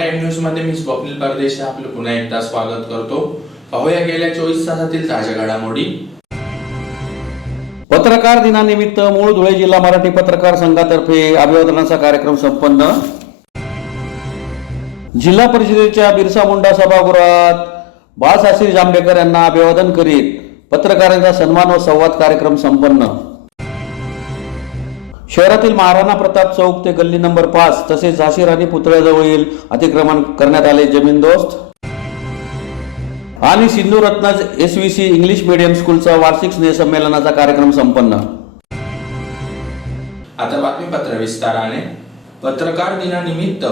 Time news मध्ये मी स्वप्नील परदेशी आपलं पुन्हा एकदा स्वागत करतो। पाहूया गेल्या 24 तासातील ताज्या घडामोडी। पत्रकार दिनानिमित्त मूळ धुळे जिल्हा मराठी पत्रकार संघातर्फे अभिवादनाचा कार्यक्रम संपन्न। जिल्हा परिषदेच्या बिरसा मुंडा सभागृहात बाळशास्त्री जांभेकर यांना अभिवादन करीत पत्रकारांचा सन्मान व संवाद कार्यक्रम संपन्न। शहरातील महाराणा प्रताप चौक ते गल्ली नंबर 5 तसेच झाशी राणी पुतळ्याजवळील अतिक्रमण करण्यात आले जमीनदोस्त। आणि सिंधू रत्नाज SVC इंग्लिश मीडियम स्कूलचा वार्षिक स्नेहसंमेलनाचा कार्यक्रम संपन्न। आता बातमीपत्र विस्ताराने। पत्रकार दिनानिमित्त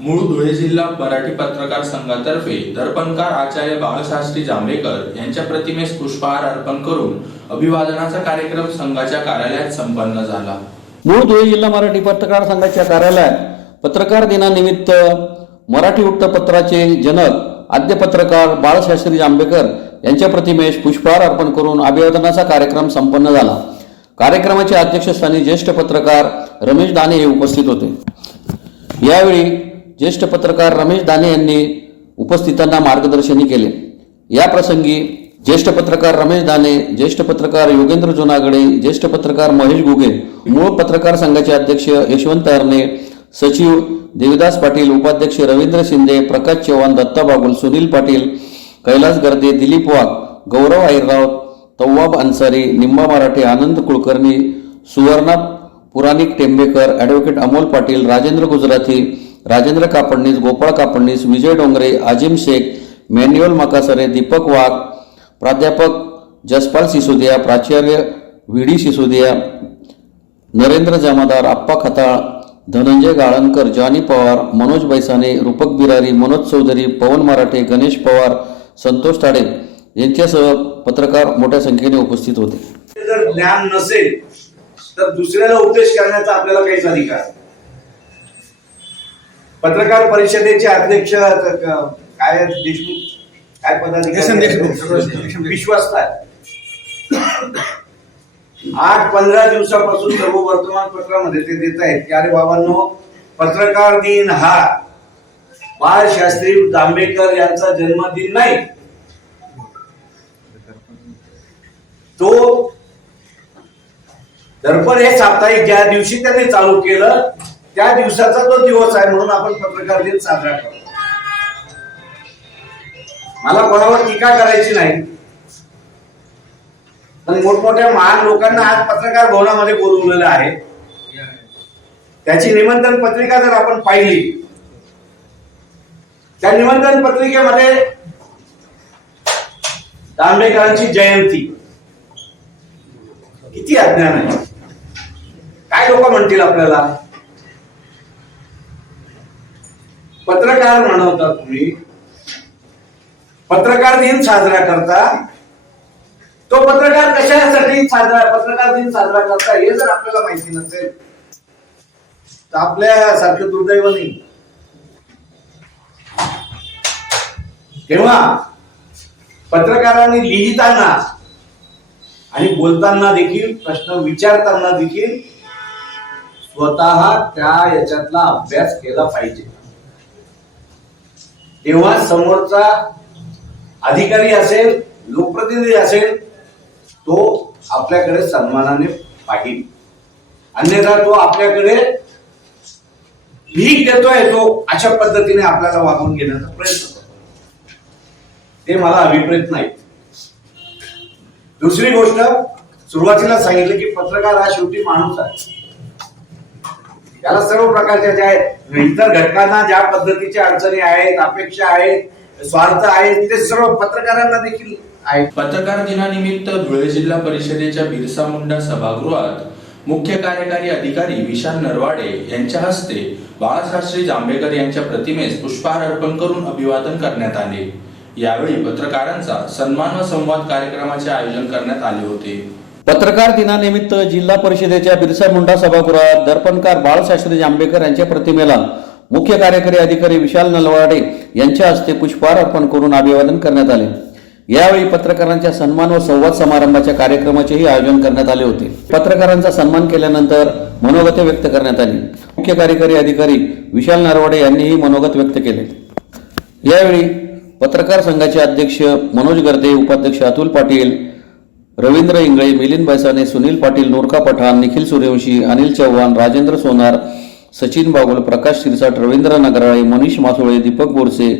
मूळ धुळे जिल्हा मराठी पत्रकार संघातर्फे दर्पणकार आचार्य बाळशास्त्री जांभेकर यांच्या प्रतिमेस पुष्पहार अर्पण करून अभिवादनाचा कार्यक्रम संघाच्या कार्यालयात संपन्न झाला। मूळ धुळे जिल्हा मराठी पत्रकार संघाच्या कार्यालयात पत्रकार दिनानिमित्त मराठी वृत्तपत्राचे जनक आद्य पत्रकार बाळशास्त्री जांभेकर यांच्या प्रतिमेस पुष्पहार अर्पण करून अभिवादनाचा कार्यक्रम संपन्न झाला। कार्यक्रमाचे अध्यक्षस्थानी ज्येष्ठ पत्रकार रमेश दाने हे उपस्थित होते। यावेळी ज्येष्ठ पत्रकार रमेश दाने यांनी उपस्थितांना मार्गदर्शन केले। या प्रसंगी ज्येष्ठ पत्रकार रमेश दाने, ज्येष्ठ पत्रकार योगेंद्र जुनागडे, ज्येष्ठ पत्रकार महेश घुगे, मूळ पत्रकार संघाचे अध्यक्ष यशवंत हरणे, सचिव देविदास पाटील, उपाध्यक्ष रवींद्र शिंदे, प्रकाश चव्हाण, दत्ता बागुल, सुनील पाटील, कैलास गर्दे, दिलीप वाघ, गौरव आहिरराव, तव्वाब अन्सारी, निंबा मराठे, आनंद कुलकर्णी, सुवर्णा पुराणिक टेंबेकर, ॲडव्होकेट अमोल पाटील, राजेंद्र गुजराती, राजेंद्र कापडणीस, गोपाळ कापडणीस, विजय डोंगरे, आजिम शेख, मॅन्युअल मकासरे, दीपक वाघ, प्राध्यापक जसपाल सिसोदिया, प्राचार्य VD सिसोदिया, नरेंद्र जमादार, अप्पा खताळ, धनंजय गाळणकर, जॉनी पवार, मनोज बैसाने, रूपक बिरारी, मनोज चौधरी, पवन मराठे, गणेश पवार, संतोष ताडे यांच्यासह पत्रकार मोठ्या संख्येने उपस्थित होते। जर ज्ञान नसेल तर दुसऱ्याला उपदेश करण्याचा आपल्याला काहीच अधिकार नाही। पत्रकार परिषदेचे अध्यक्ष काय देशमुख काय पदाधिकारी विश्वास आहे 8-15 दिवसापासून सर्व वर्तमानपत्रामध्ये ते देत आहेत की अरे बाबांनो, पत्रकार दिन हा बाळशास्त्री जांभेकर यांचा जन्मदिन नाही, तो दर्पण हे साप्ताहिक ज्या दिवशी त्यांनी चालू केलं त्या दिवसाचा तो दिवस आहे, म्हणून आपण पत्रकार दिन साजरा करतो। मला कोणावर टीका करायची नाही, पण मोठमोठ्या महान लोकांना आज पत्रकार भवनामध्ये बोलवलेलं आहे। त्याची निमंत्रण पत्रिका जर आपण पाहिली, त्या निमंत्रण पत्रिकेमध्ये जांभेकरांची जयंती, किती अज्ञान आहे। काय लोक म्हणतील आपल्याला, पत्रकार म्हणवता तुम्ही, पत्रकार दिन साजरा करता, तो पत्रकार कशासाठी पत्रकार दिन साजरा करता हे जर आपल्याला माहिती नसेल तर आपल्यासारखं दुर्दैव नाही। तेव्हा पत्रकारांनी लिहिताना आणि बोलताना देखील, प्रश्न विचारताना देखील स्वतः त्या याच्यातला अभ्यास केला पाहिजे। तेव्हा समोरचा अधिकारी असेल, लोकप्रतिनिधी असेल, तो आपल्याकडे सन्मानाने पाहिल, अन्यथा तो आपल्याकडे भीक देतोय, तो अशा पद्धतीने आपल्याला वागून घेण्याचा प्रयत्न करतो, ते मला अभिप्रेत नाही। दुसरी गोष्ट, सुरुवातीला सांगितलं की पत्रकार हा शेवटी माणूस आहे, त्याला सर्व प्रकारच्या ज्या इतर घटकांना ज्या पद्धतीच्या अडचणी आहेत, अपेक्षा आहेत, स्वार्थ आहेत, ते सर्व पत्रकारांना देखील आहेत। पत्रकार दिनानिमित्त धुळे जिल्हा परिषदेच्या बिरसा मुंडा सभागृहात मुख्य कार्यकारी अधिकारी विशाल नरवाडे यांच्या हस्ते बाळशास्त्री जांभेकर यांच्या प्रतिमेस पुष्पहार अर्पण करून अभिवादन करण्यात आले। यावेळी पत्रकारांचा सन्मान व संवाद कार्यक्रमाचे आयोजन करण्यात आले होते। पत्रकार दिनानिमित्त जिल्हा परिषदेच्या बिरसा मुंडा सभागृहात दर्पणकार बाळशास्त्री जांभेकर यांच्या प्रतिमेला मुख्य कार्यकारी अधिकारी विशाल नरवाडे यांच्या हस्ते पुष्पहार अर्पण करून अभिवादन करण्यात आले। यावेळी पत्रकारांच्या सन्मान व संवाद समारंभाच्या कार्यक्रमाचेही आयोजन करण्यात आले होते। पत्रकारांचा सन्मान केल्यानंतर मनोगत व्यक्त करण्यात आली। मुख्य कार्यकारी अधिकारी विशाल नरवाडे यांनीही मनोगत व्यक्त केले। यावेळी पत्रकार संघाचे अध्यक्ष मनोज गर्दे, उपाध्यक्ष अतुल पाटील, रवींद्र इंगळे, मिलिंद बैसाने, सुनील पाटील, नूरका पठाण, निखिल सूर्यवंशी, अनिल चव्हाण, राजेंद्र सोनार, सचिन बागुल, प्रकाश शिरसाट, रवींद्र नगराळे, मनीष मासुळे, दीपक बोरसे,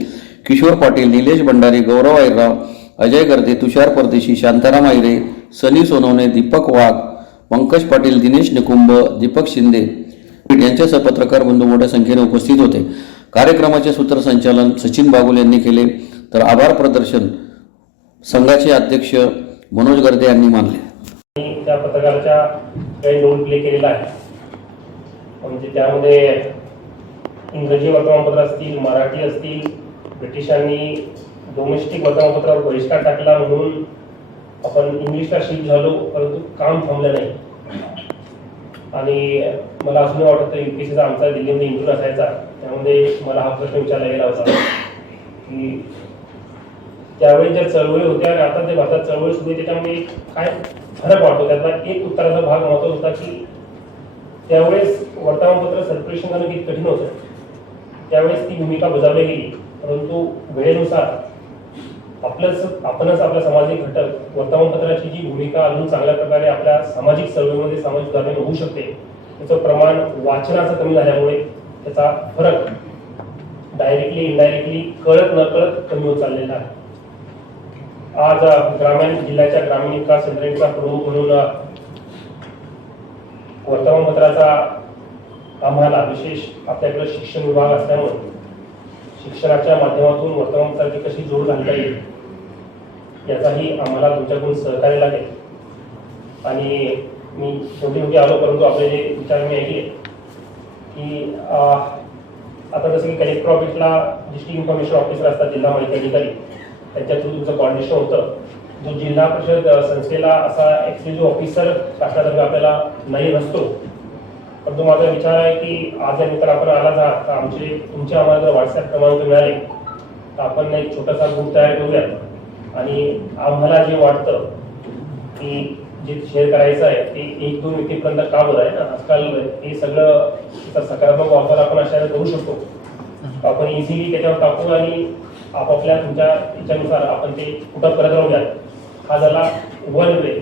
किशोर पाटील, निलेश भंडारी, गौरव आयराव, अजय गर्दे, तुषार परदेशी, शांताराम आयरे, सनी सोनवणे, दीपक वाघ, पंकज पाटील, दिनेश निकुंभ, दीपक शिंदे यांच्यासह पत्रकार बंधू मोठ्या संख्येने उपस्थित होते। कार्यक्रमाचे सूत्रसंचालन सचिन बागुल यांनी केले, तर आभार प्रदर्शन संघाचे अध्यक्ष मनोज गर्दे यांनी मानले। त्या पत्रकाराच्या काही रोल प्ले केलेला आहे, म्हणजे त्यामध्ये इंग्रजी वर्तमानपत्र असतील, मराठी असतील, ब्रिटिशांनी डोमेस्टिक वर्तमानपत्रावर बहिष्कार टाकला म्हणून आपण इंग्लिशला शिफ्ट झालो, परंतु काम थांबलं नाही। आणि मला अजून वाटतं UPSCचा आमचा दिल्लीमध्ये इंटरव्ह्यू असायचा, त्यामध्ये मला हा प्रश्न विचारला गेला होता की त्यावेळी ज्या चळवळी होत्या आणि आता जे भारतात चळवळी सुरू आहे त्याच्यामध्ये काय फरक वाटतो। त्यातला एक उत्तराचा भाग महत्त्वाचा होता की त्यावेळेस वर्तमानपत्र सर्क्युलेशन करणं किती कठीण होतं, त्यावेळेस ती भूमिका बजावली गेली, परंतु वेळेनुसार आपणच आपला सामाजिक घटक वर्तमानपत्राची जी भूमिका अजून चांगल्या प्रकारे आपल्या सामाजिक चळवळीमध्ये सामाजिक सुधारणा होऊ शकते, त्याचं प्रमाण वाचनाचं कमी झाल्यामुळे त्याचा फरक डायरेक्टली इनडायरेक्टली कळत नकळत कमी होत चाललेला आहे। आज ग्रामीण जिल्ह्याच्या ग्रामीण विकास यंत्रणेचा प्रमुख म्हणून वर्तमानपत्राचा आम्हाला विशेष आपल्याकडे शिक्षण विभाग असल्यामुळे शिक्षणाच्या माध्यमातून वर्तमानपत्राची कशी जोड घालता येईल याचाही आम्हाला तुमच्याकडून सहकार्य लागेल। आणि मी शेवटी आलो, परंतु आपले जे विचार मी ऐकले की आता जसं की कलेक्टर ऑफिसला डिस्ट्रिक्ट इन्फॉर्मेशन ऑफिसर असतात, जिल्हा माहिती अधिकारी, त्यांच्या थ्रू तुमचं कॉर्डिनेशन होतं। जो जिल्हा परिषद संस्थेला असा एक्झिक्युटिव्ह ऑफिसर शासनातर्फे आपल्याला नाही नसतो, परंतु माझा विचार आहे की आज यानंतर आपण आलाच आहात, तुमचे आम्हाला जर व्हॉट्सअप क्रमांक मिळाले तर आपण एक छोटासा ग्रुप तयार करूयात आणि आम्हाला जे वाटतं की जे शेअर करायचं आहे ते 1-2 व्यक्तीपर्यंत का होत आहे ना, आजकाल हे सगळं सकारात्मक वापर आपण अशा करू शकतो। आपण इझिली त्याच्यावर टाकू आणि आपापल्या तुमच्या इच्छेनुसार आपण ते कुठं करत राहूयात। हा झाला वन वे।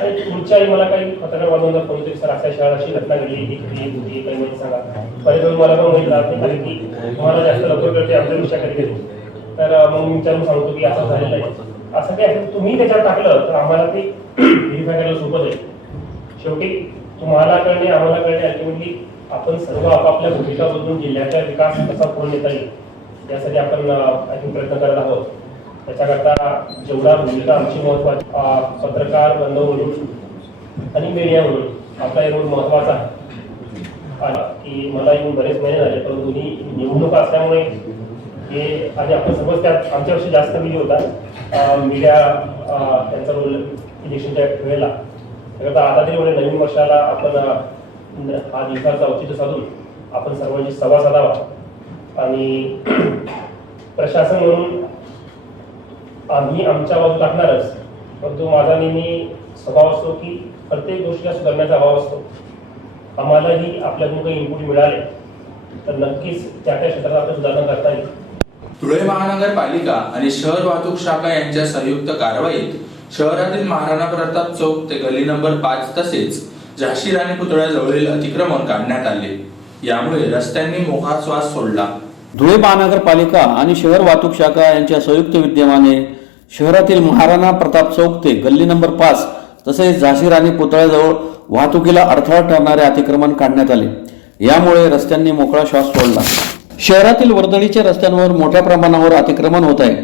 आणि तुमच्याही मला काही पत्रकार बांधवांचा फोन येतो, सर अशा शाळा अशी घटना घडली, ही काही माहिती सांगा। पहिले मला पण माहिती राहत नाही की तुम्हाला जास्त लवकर कळते आमच्या विषयाकडे गेलो, तर मग मी विचारून सांगतो की असं झालेलं आहे, असं काही तुम्ही त्याच्यावर टाकलं तर आम्हाला ते व्हेरीफाय करायला सोपं जाईल। शेवटी तुम्हाला कळणे आम्हाला कळणे, अल्टिमेटली आपण सर्व आपापल्या भूमिका बदलून जिल्ह्याचा विकास कसा पुढे नेता येईल यासाठी आपण प्रयत्न करत आहोत। त्याच्याकरता जेवढा भूमिका आमची महत्वाची पत्रकार बंधू म्हणून आणि मीडिया म्हणून आपला रोल महत्वाचा आहे। की मला येऊन बरेच महिने झाले, परंतु ही निवडणूक असल्यामुळे हे आणि आपण समज त्यात आमच्यापेक्षा जास्त बिझी होता मीडिया त्यांचा रोल इलेक्शनच्या वेळेला। त्याकरता आता तरी म्हणजे नवीन वर्षाला आपण हा दिवसाचा औचित्य साधून आपण सर्वांची संवाद साधावा आणि प्रशासन म्हणून आम्ही आमच्या बाजू टाकणारच, परंतु माझा नेहमी स्वभाव असतो की प्रत्येक गोष्टीला सुधारण्याचा अभाव असतो। आम्हालाही आपल्याकडून काही इनपुट मिळाले तर नक्कीच त्या क्षेत्रात आपण सुधारणा करता येईल। धुळे महानगरपालिका आणि शहर वाहतूक शाखा यांच्या संयुक्त कारवाईत शहरातील महाराणा प्रताप चौक ते गल्ली नंबर 5 तसेच झाशी राणी पुतळ्याजवळील अतिक्रमण काढण्यात आले। यामुळे रस्त्यांनी मोकळा श्वास सोडला। धुळे महानगरपालिका आणि शहर वाहतूक शाखा यांच्या संयुक्त विद्यमाने शहरातील महाराणा प्रताप चौक ते गल्ली नंबर 5 तसेच झाशी राणी पुतळ्याजवळ वाहतुकीला अडथळा ठरणारे अतिक्रमण काढण्यात आले। यामुळे रस्त्यांनी मोकळा श्वास सोडला। शहरातील वर्दळीच्या रस्त्यांवर मोठ्या प्रमाणावर अतिक्रमण होत आहे।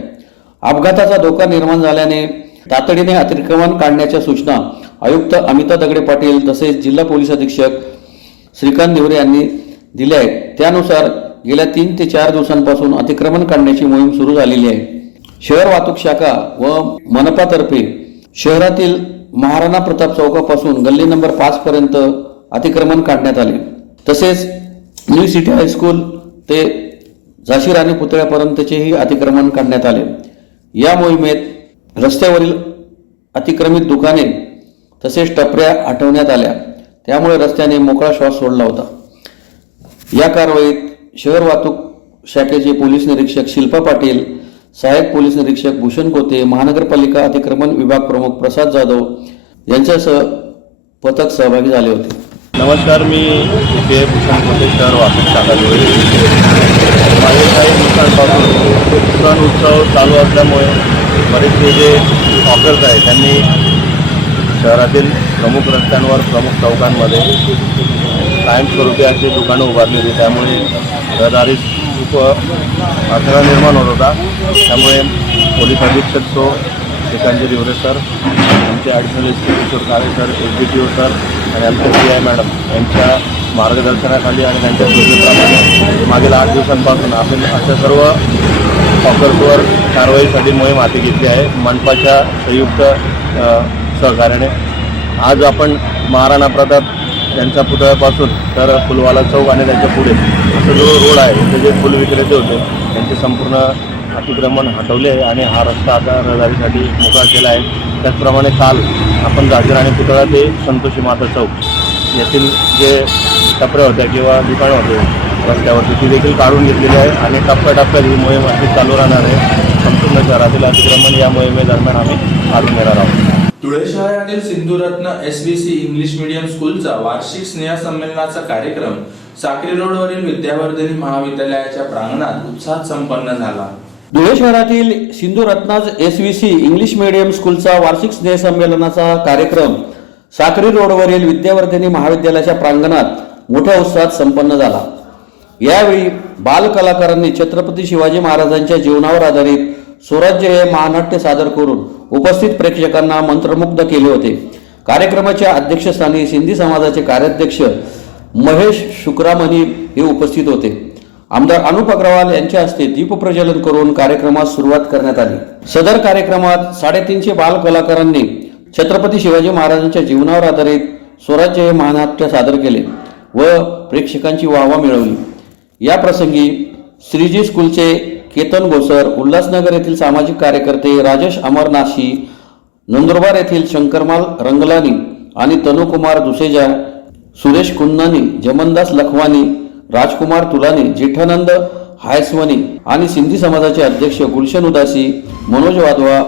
अपघाताचा धोका निर्माण झाल्याने तातडीने अतिक्रमण काढण्याच्या सूचना आयुक्त अमिता दगडे पाटील तसेच जिल्हा पोलीस अधीक्षक श्रीकांत देवरे यांनी दिल्या आहेत। त्यानुसार गेल्या 3 ते 4 दिवसांपासून अतिक्रमण काढण्याची मोहीम सुरू झालेली आहे। शहर वाहतूक शाखा व मनपातर्फे शहरातील महाराणा प्रताप चौकापासून गल्ली नंबर 5 पर्यंत अतिक्रमण काढण्यात आले। तसेच न्यू सिटी हायस्कूल ते झाशी राणी पुतळ्यापर्यंतचेही अतिक्रमण काढण्यात आले। या मोहिमेत रस्त्यावरील अतिक्रमित दुकाने तसेच टपऱ्या हटवण्यात आल्या। त्यामुळे रस्त्याने मोकळा श्वास सोडला होता. या कारवाईत शहर वाहतूक शाखेचे पोलीस निरीक्षक शिल्पा पाटील, सहाय्यक पोलीस निरीक्षक भूषण कोते, महानगरपालिका अतिक्रमण विभाग प्रमुख प्रसाद जाधव यांच्यासह पथक सहभागी झाले होते. नमस्कार, मी इथे भूषण कोते, शहर वाहतूक शाखा धुळे. मागील काही दिवसांपासून सण उत्सव चालू असल्यामुळे बरेचसे जे हॉकर्स आहेत त्यांनी शहरातील प्रमुख रस्त्यांवर, प्रमुख चौकांमध्ये कायमस्वरूपी अशी दुकानं उभारली होती. त्यामुळे रहदारीस खूप अडथळा निर्माण होत होता. त्यामुळे पोलीस अधीक्षक सो श्रीकांत रिवरे सर, आमचे ॲडिशनल एस पी किशोर काळे सर, SDPO सर आणि आमचे PI मॅडम यांच्या मार्गदर्शनाखाली आणि त्यांच्या सूचनेप्रमाणे मागील 8 दिवसांपासून आपण अशा सर्व हॉकर्सवर कारवाईसाठी मोहीम हाती घेतली आहे. मनपाच्या संयुक्त सहकार्याने आज आपण महाराणा प्रताप यांच्या पुतळ्यापासून तर फुलवाला चौक आणि त्यांच्या पुढे असं जो रोड आहे इथे जे फुल विक्रेते होते त्यांचे संपूर्ण अतिक्रमण हटवले आहे आणि हा रस्ता आता रहदारीसाठी मोकळा केला आहे. त्याचप्रमाणे काल आपण गाजर आणि पुतळा ते संतोषी माता चौक येथील जे टपऱ्या होत्या किंवा दुकानं होते रस्त्यावरती ती देखील काढून घेतलेली आहे आणि टप्प्याटप्प्यात ही मोहीम अशी चालू राहणार आहे. संपूर्ण शहरातील अतिक्रमण या मोहिमेदरम्यान आम्ही काढून घेणार आहोत. धुळे शहरातील सिंधुरत्न SVC इंग्लिश मीडियम स्कूलचा वार्षिक स्नेहसंमेलनाचा कार्यक्रम साक्री रोडवरील विद्यावर्धिनी महाविद्यालयाच्या प्रांगणात उत्साहात संपन्न झाला. धुळे शहरातील सिंधू रत्नाज SVC इंग्लिश मीडियम स्कूलचा वार्षिक स्नेहसंमेलनाचा कार्यक्रम साक्री रोडवरील विद्यावर्धिनी महाविद्यालयाच्या प्रांगणात मोठ्या उत्साहात संपन्न झाला. यावेळी बालकलाकारांनी छत्रपती शिवाजी महाराजांच्या जीवनावर आधारित स्वराज्य हे महानाट्य सादर करून उपस्थित प्रेक्षकांना मंत्रमुग्ध केले होते. कार्यक्रमाच्या अध्यक्षस्थानी सिंधी समाजाचे कार्याध्यक्ष महेश शुक्रामणी हे उपस्थित होते. आमदार अनुप अग्रवाल यांच्या हस्ते दीपप्रज्वलन करून कार्यक्रमास सुरुवात करण्यात आली. सदर कार्यक्रमात 350 बालकलाकारांनी छत्रपती शिवाजी महाराजांच्या जीवनावर आधारित स्वराज्य हे महानाट्य सादर केले व प्रेक्षकांची वाहवा मिळवली. या प्रसंगी श्रीजी स्कूलचे केतन गोसर, उल्हासनगर येथील सामाजिक कार्यकर्ते राजेश अमरनाशी, नंदुरबार येथील शंकरमाल रंगलानी आणि तनुकुमार दुसेजा, सुरेश कुन्नानी, जमनदास लखवानी, राजकुमार तुलानी, जेठानंद हायसवनी आणि सिंधी समाजाचे अध्यक्ष गुलशन उदासी, मनोज वाधवा,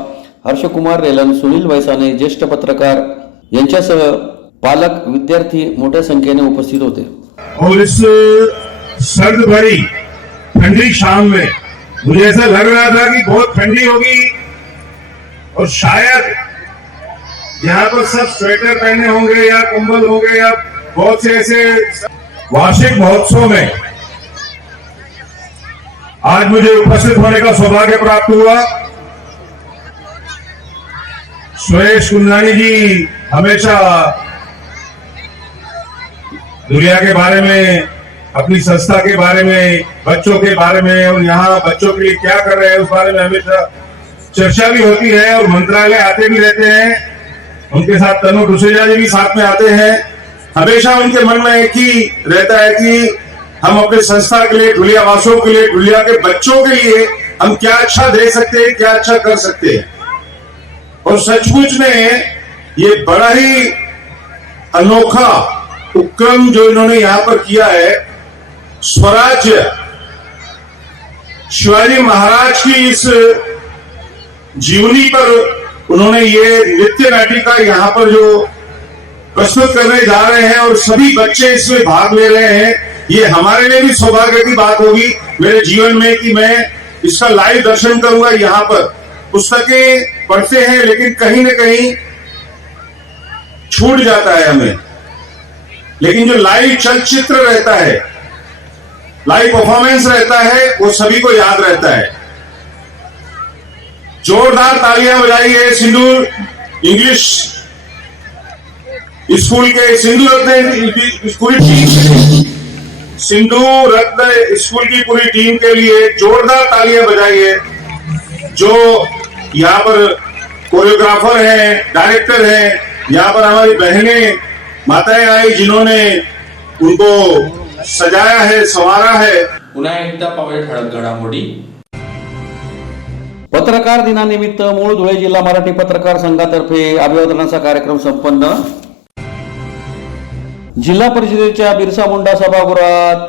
हर्षकुमार रेलन, सुनील वैसाने, ज्येष्ठ पत्रकार यांच्यासह पालक, विद्यार्थी मोठ्या संख्येने उपस्थित होते. और इस सर्द भरी ठंडी शाम में मुझे ऐसा लग रहा था कि बहुत ठंडी होगी और शायद यहाँ पर सब स्वेटर पहने होंगे या कंबल होंगे या बहुत से ऐसे. वार्षिक महोत्सव में आज मुझे उपस्थित होने का सौभाग्य प्राप्त हुआ. सुरेश कुंदानी जी हमेशा दुनिया के बारे में, अपनी संस्था के बारे में, बच्चों के बारे में और यहाँ बच्चों के लिए क्या कर रहे हैं उस बारे में हमेशा चर्चा भी होती है और मंत्रालय आते भी रहते हैं. उनके साथ तनु दुसेजा जी भी साथ में आते हैं. हमेशा उनके मन में एक ही रहता है कि हम अपने संस्था के लिए, ढुलिया वासियों के लिए, ढुलिया के बच्चों के लिए हम क्या अच्छा दे सकते हैं, क्या अच्छा कर सकते हैं. और सचमुच में ये बड़ा ही अनोखा उपक्रम जो इन्होंने यहां पर किया है. स्वराज्य शिवाजी महाराज की इस जीवनी पर उन्होंने ये नृत्य नाटिका यहां पर जो प्रस्तुत करने जा रहे हैं और सभी बच्चे इसमें भाग ले रहे हैं. ये हमारे लिए भी सौभाग्य की बात होगी मेरे जीवन में कि मैं इसका लाइव दर्शन करूंगा. यहाँ पर पुस्तकें पढ़ते हैं लेकिन कहीं न कहीं छूट जाता है हमें, लेकिन जो लाइव चलचित्र रहता है, लाइव परफॉर्मेंस रहता है, वो सभी को याद रहता है. जोरदार तालियां बजाइए सिंधु इंग्लिश स्कूल के सिंधु रत्न स्कूल टीम, सिंधु रत्न स्कूल की पूरी टीम के लिए जोरदार तालियां बजाइए. जो यहाँ पर कोरियोग्राफर हैं, डायरेक्टर हैं, यहाँ पर हमारी बहनें माताएं आई जिन्होंने उनको सजाया है, संवारा है. पुन्हा एकदा पाहूया ठळक घडामोडी. पत्रकार दिनानिमित्त मूळ धुळे जिल्हा मराठी पत्रकार संघातर्फे अभिवादनाचा कार्यक्रम संपन्न. जिल्हा परिषदेच्या बिरसा मुंडा सभागृहात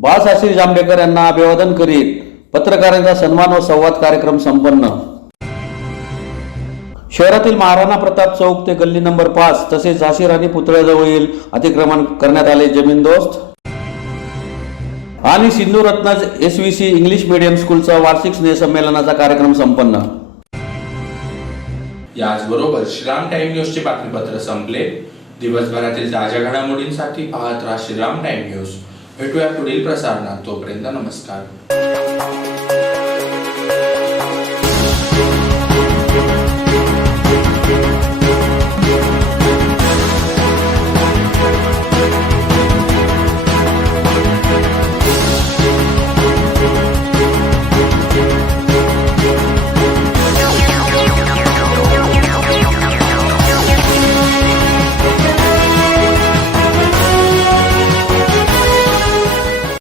बाळशास्त्री जांभेकर यांना अभिवादन करीत पत्रकारांचा सन्मान व संवाद कार्यक्रम संपन्न. शहरातील महाराणा प्रताप चौक ते गल्ली नंबर 5 तसेच झाशी राणी पुतळ्याजवळील अतिक्रमण करण्यात आले जमीनदोस्त. आणि सिंधू रत्नाज SVC इंग्लिश मीडियम स्कूलचा वार्षिक स्नेहसंमेलनाचा कार्यक्रम संपन्न. याचबरोबर श्रीराम टाइम न्यूजचे बातमीपत्र संपले. दिवसभरातील ताज्या घडामोडींसाठी पाहत राहा श्रीराम टाइम न्यूज. भेटूया पुढील प्रसारणात. तोपर्यंत नमस्कार.